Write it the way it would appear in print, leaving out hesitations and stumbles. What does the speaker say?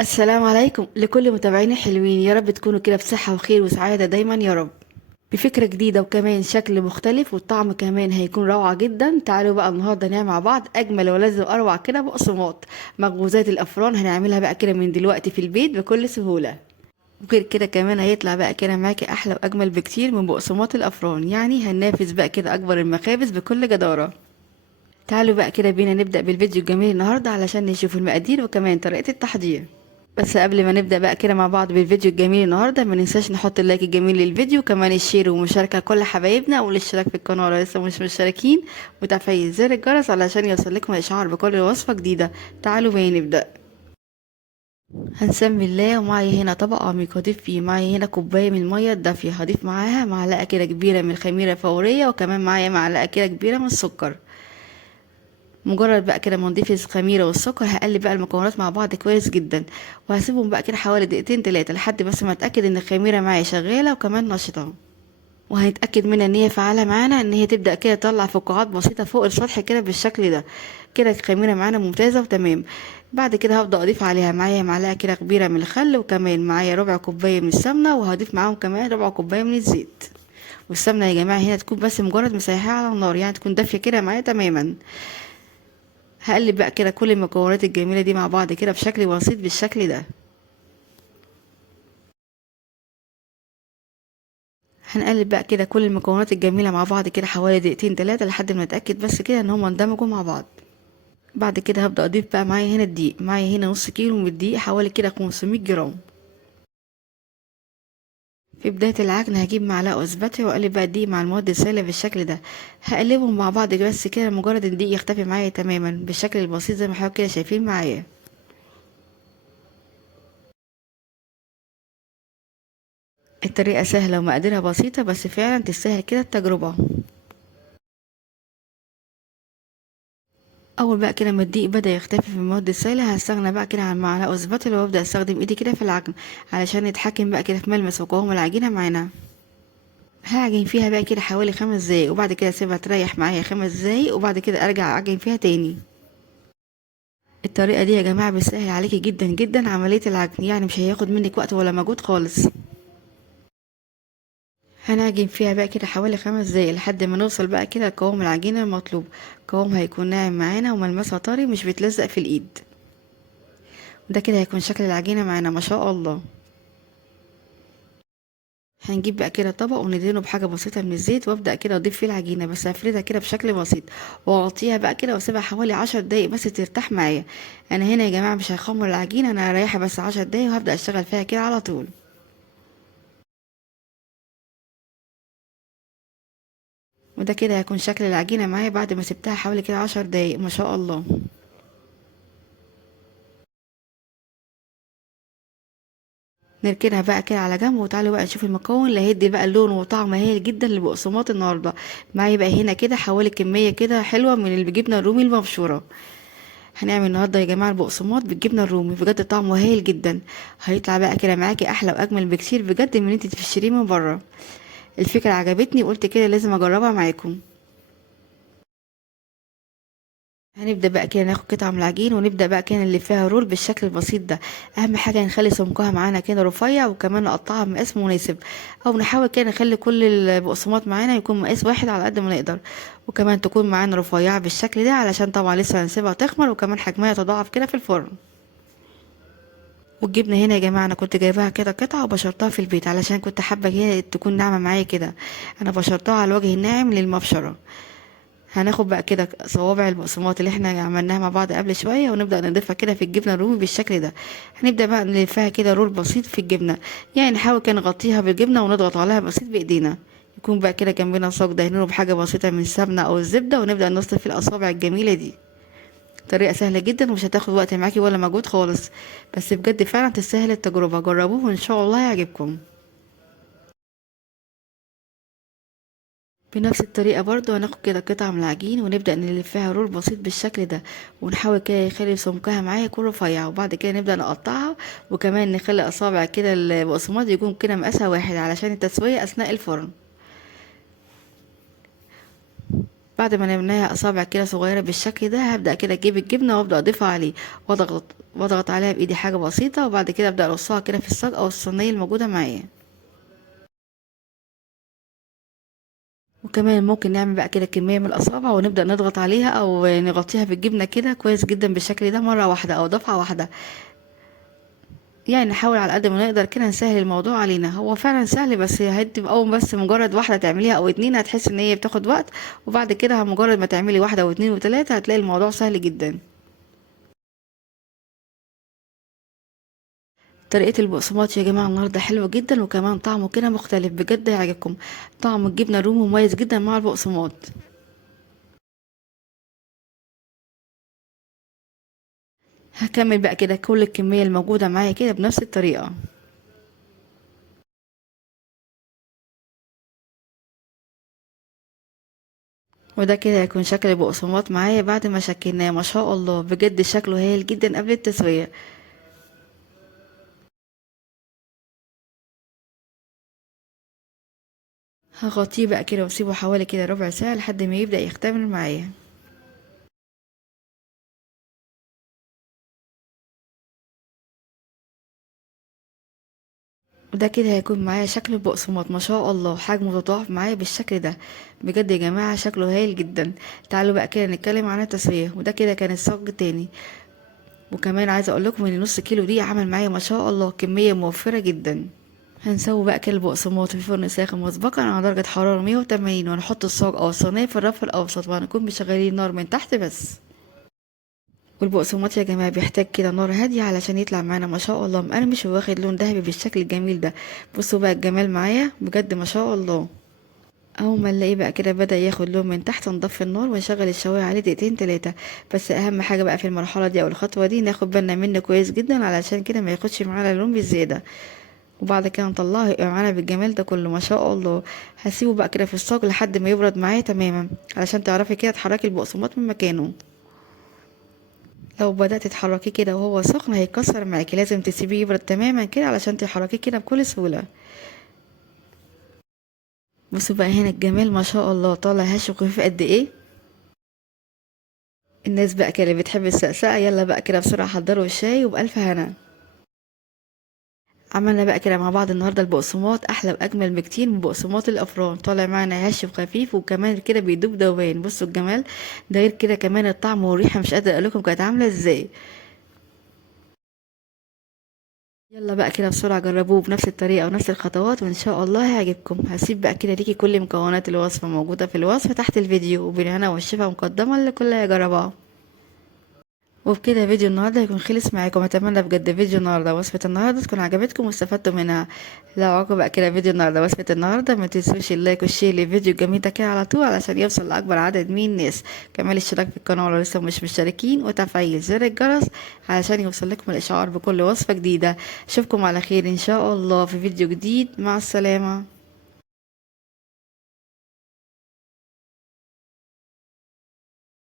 السلام عليكم لكل متابعينا الحلوين، يا رب تكونوا كده بصحة وخير وسعادة دايما يا رب. بفكرة جديدة وكمان شكل مختلف والطعم كمان هيكون روعة جدا. تعالوا بقى النهاردة نعمل مع بعض أجمل ولذ وأروع كده بقسماط مخبوزات الأفران. هنعملها بقى كده من دلوقتي في البيت بكل سهولة، وغير كده كمان هيطلع بقى كده معاكي أحلى وأجمل بكتير من بقسماط الأفران، يعني هننافس بقى كده أكبر المخابز بكل جدارة. تعالوا بقى كده بينا نبدأ بالفيديو الجميل النهاردة علشان نشوف المقادير وكمان طريقة التحضير. بس قبل ما نبدأ بقى كده مع بعض بالفيديو الجميل النهارده، ما ننساش نحط اللايك الجميل للفيديو، كمان الشير ومشاركة لكل حبايبنا، والاشتراك في القناة لو لسه مش مشتركين، وتفعيل زر الجرس علشان يوصل لكم الإشعار بكل وصفة جديدة. تعالوا بينا نبدأ. هنسمي الله. ومعي هنا طبق عميق هضيف فيه، معي هنا كوباية من المية الدافية هضيف معاها معلقة كده كبيرة من الخميرة الفورية، وكمان معايا معلقة كده كبيرة من السكر. مجرد بقى كده ما نضيف الخميره والسكر هقلب بقى المكونات مع بعض كويس جدا، وهسيبهم بقى كده حوالي دقيقتين تلاتة لحد بس ما اتاكد ان الخميره معايا شغاله وكمان نشطه، وهنتاكد منها ان هي فعاله معانا، ان هي تبدا كده تطلع فقاعات بسيطه فوق السطح كده بالشكل ده. كده الخميره معانا ممتازه وتمام. بعد كده هبدا اضيف عليها معايا معلقه كده كبيره من الخل، وكمان معايا ربع كوبايه من السمنه، وهضيف معاهم كمان ربع كوبايه من الزيت. والسمنه يا جماعه هنا تكون بس مجرد مسيحاها على النار، يعني تكون دافيه كده معايا تماما. هقلب بقى كده كل المكونات الجميلة دي مع بعض كده بشكل بسيط بالشكل ده. هنقلب بقى كده كل المكونات الجميلة مع بعض كده حوالي دقيقتين تلاتة لحد ما نتأكد بس كده ان هما اندمجوا مع بعض. بعد كده هبدأ اضيف بقى معايا هنا الدقيق، معايا هنا نص كيلو من الدقيق حوالي كده 500 جرام. في بداية العجن هجيب معلقة اسباتي واقلب بقى الدقيق مع المواد السائلة بالشكل ده. هقلبهم مع بعض بس كده مجرد الدقيق يختفي معايا تماما بالشكل البسيط زي ما حضرتك كده شايفين معايا. الطريقة سهلة ومقاديرها بسيطة، بس فعلا تستاهل كده التجربة. اول بقى كده ما الدقيق بدا يختفي في المواد السائله هستغنى بقى كده عن معلقه سباتula، وابدا استخدم ايدي كده في العجن علشان نتحكم بقى كده في ملمس وقوام العجينه معانا. هعجن فيها بقى كده حوالي 5 دقايق، وبعد كده اسيبها تريح معايا 5 دقايق، وبعد كده ارجع اعجن فيها تاني. الطريقه دي يا جماعه بتسهل عليكي جدا جدا عمليه العجن، يعني مش هياخد منك وقت ولا مجهود خالص. هنعجن فيها بقى كده حوالي 5 دقايق لحد ما نوصل بقى كده لقوام العجينه المطلوب. قوام هيكون ناعم معانا وملمسها طري مش بيتلزق في الايد. ده كده هيكون شكل العجينة معانا ما شاء الله. هنجيب بقى كده طبق وندهنه بحاجة بسيطة من الزيت، وابدأ كده اضيف فيه العجينة، بس هفردها كده بشكل بسيط واغطيها بقى كده واسيبها حوالي 10 دقايق بس ترتاح معايا. انا هنا يا جماعة مش هخمر العجينة، انا هريحها بس 10 دقايق وهبدأ اشتغل فيها كده على طول. وده كده هيكون شكل العجينة معايا بعد ما سبتها حوالي كده 10 دقايق ما شاء الله. نركنها بقى كده على جنب، وتعالوا بقى نشوف المكون اللي هيدي بقى لون وطعم هايل جدا للبقسماط النهارده. معايا بقى هنا كده حوالي كميه كده حلوه من الجبنه الرومي المبشوره. هنعمل النهارده يا جماعه البقسماط بالجبنه الرومي، بجد طعمه هايل جدا. هيطلع بقى كده معاكي احلى واجمل بكتير بجد من اللي انت تشتريه من بره. الفكره عجبتني وقلت كده لازم اجربها معاكم. هنبدأ بقى كده ناخد قطعة من العجين ونبدأ بقى كده نلفها رول بالشكل البسيط ده. أهم حاجة نخلي سمكها معانا كده رفيع، وكمان نقطعها بمقاس مناسب، أو نحاول كده نخلي كل البقسماط معانا يكون مقاس واحد على قد ما نقدر، وكمان تكون معانا رفيعة بالشكل ده علشان طبعا لسه هنسيبها تخمر وكمان حجمها يتضاعف كده في الفرن. والجبنة هنا يا جماعة أنا كنت جايباها كده قطعة وبشرتها في البيت علشان كنت حابة هي تكون ناعمة معايا كده. أنا بشرتها على الوجه الناعم للمبشرة. هناخد بقى كده صوابع البقسماط اللي احنا عملناها مع بعض قبل شويه ونبدا نضيفها كده في الجبنه الرومي بالشكل ده. هنبدا بقى نلفها كده رول بسيط في الجبنه، يعني نحاول كده نغطيها بالجبنه ونضغط عليها بسيط بايدينا. يكون بقى كده جنبنا صاج دهنينه بحاجه بسيطه من السمنه او الزبده، ونبدا نصل في الاصابع الجميله دي. طريقه سهله جدا ومش هتاخد وقت معاكي ولا مجهود خالص، بس بجد فعلا تستاهل التجربه. جربوه وان شاء الله يعجبكم. بنفس الطريقة برضو هناخد كده قطعة من العجين ونبدأ نلفها رول بسيط بالشكل ده، ونحاول كده يخلي سمكها معايا يكون رفيع، وبعد كده نبدأ نقطعها، وكمان نخلي أصابع كده البقسماط يكون كده مقاسها واحد علشان التسوية أثناء الفرن. بعد ما نمناها اصابع كده صغيره بالشكل ده، هبدا كده اجيب الجبنه وابدا اضيفها عليه، واضغط عليها بايدي حاجه بسيطه، وبعد كده ابدا ارصها كده في الصاج او الصينيه الموجوده معايا. وكمان ممكن نعمل بقى كده كميه من الاصابع ونبدا نضغط عليها او نغطيها بالجبنه كده كويس جدا بالشكل ده مره واحده او دفعه واحده. يعني نحاول على قد ما نقدر كده نسهل الموضوع علينا. هو فعلا سهل، بس هتبقى اول بس مجرد واحده تعمليها او اتنين هتحس ان هي بتاخد وقت، وبعد كده مجرد ما تعملي واحده واتنين وتلاته هتلاقي الموضوع سهل جدا. طريقة البقسماط يا جماعة النهاردة حلوة جدا، وكمان طعمه كده مختلف بجد هيعجبكم. طعم الجبنة الرومي مميز جدا مع البقسماط. هكمل بقى كده كل الكمية الموجودة معايا كده بنفس الطريقة. وده كده هيكون شكل البقسماط معايا بعد ما شكلناه. ما شاء الله بجد شكله هايل جدا قبل التسوية. هغطيه بقى كده واسيبه حوالي كده ربع ساعة لحد ما يبدأ يختمر معايا. وده كده هيكون معايا شكل البقسماط. ما شاء الله حجمه تضاعف معايا بالشكل ده. بجد يا جماعة شكله هايل جدا. تعالوا بقى كده نتكلم عن التسوية. وده كده كان الصاج تاني. وكمان عايزة اقول لكم ان نص كيلو دي عمل معايا ما شاء الله كمية موفرة جدا. هنسوي بقى كده البقسماط في فرن ساخن مسبقا على درجة حرارة 180، ونحط الصاج او الصينية في الرف الاوسط، وهنكون مشغلين النار من تحت بس. والبقسماط يا جماعة بيحتاج كده نار هادية علشان يطلع معانا ما شاء الله مقرمش وواخد لون ذهبي بالشكل الجميل ده. بصوا بقى الجمال معايا بجد ما شاء الله. اول ما نلاقيه بقى كده بدأ ياخد لون من تحت، نطفي النار ونشغل الشوايه عليه دقيقتين تلاتة. بس اهم حاجة بقى في المرحلة دي او الخطوة دي ناخد بالنا منه كويس جدا علشان كده ما ياخدش معانا لون بالزيادة. وبعد كده نطلعه يبقى معانا بالجمال ده كله ما شاء الله. هسيبه بقى كده في الصاج لحد ما يبرد معايا تماما علشان تعرفي كده تحركي البقسماط من مكانه. لو بدأت تحركيه كده وهو سخن هيتكسر معاكي، لازم تسيبيه يبرد تماما كده علشان تحركيه كده بكل سهولة. بصوا بقى هنا الجمال ما شاء الله طالع هش وخفيف قد ايه. الناس بقى كده اللي بتحب السقسقة يلا بقى كده بسرعة حضروا الشاي وبألف هنا. عملنا بقى كده مع بعض النهارده البقسماط احلى واجمل بكتير من بقسماط الافران. طالع معانا هش وخفيف وكمان كده بيدوب دوبان. بصوا الجمال ده، غير كده كمان الطعم والريحة مش قادرة اقول لكم كانت عاملة ازاي. يلا بقى كده بسرعة جربوه بنفس الطريقة ونفس الخطوات وان شاء الله هيعجبكم. هسيب بقى كده ليكي كل مكونات الوصفة موجودة في الوصف تحت الفيديو، وبالهنا والشفا مقدما لكل يجربها. وبكده فيديو النهارده هيكون خلص معاكم. اتمنى بجد فيديو النهارده وصفة النهارده تكون عجبتكم واستفدتوا منها. لو عجبك بقى كده فيديو النهارده وصفة النهارده ما تنسوش اللايك والشير للفيديو الجميل ده كده على طول علشان يوصل لاكبر عدد من الناس. كمان الاشتراك في القناه لو لسه مش مشتركين، وتفعيل زر الجرس علشان يوصل لكم الاشعار بكل وصفة جديدة. اشوفكم على خير ان شاء الله في فيديو جديد. مع السلامة.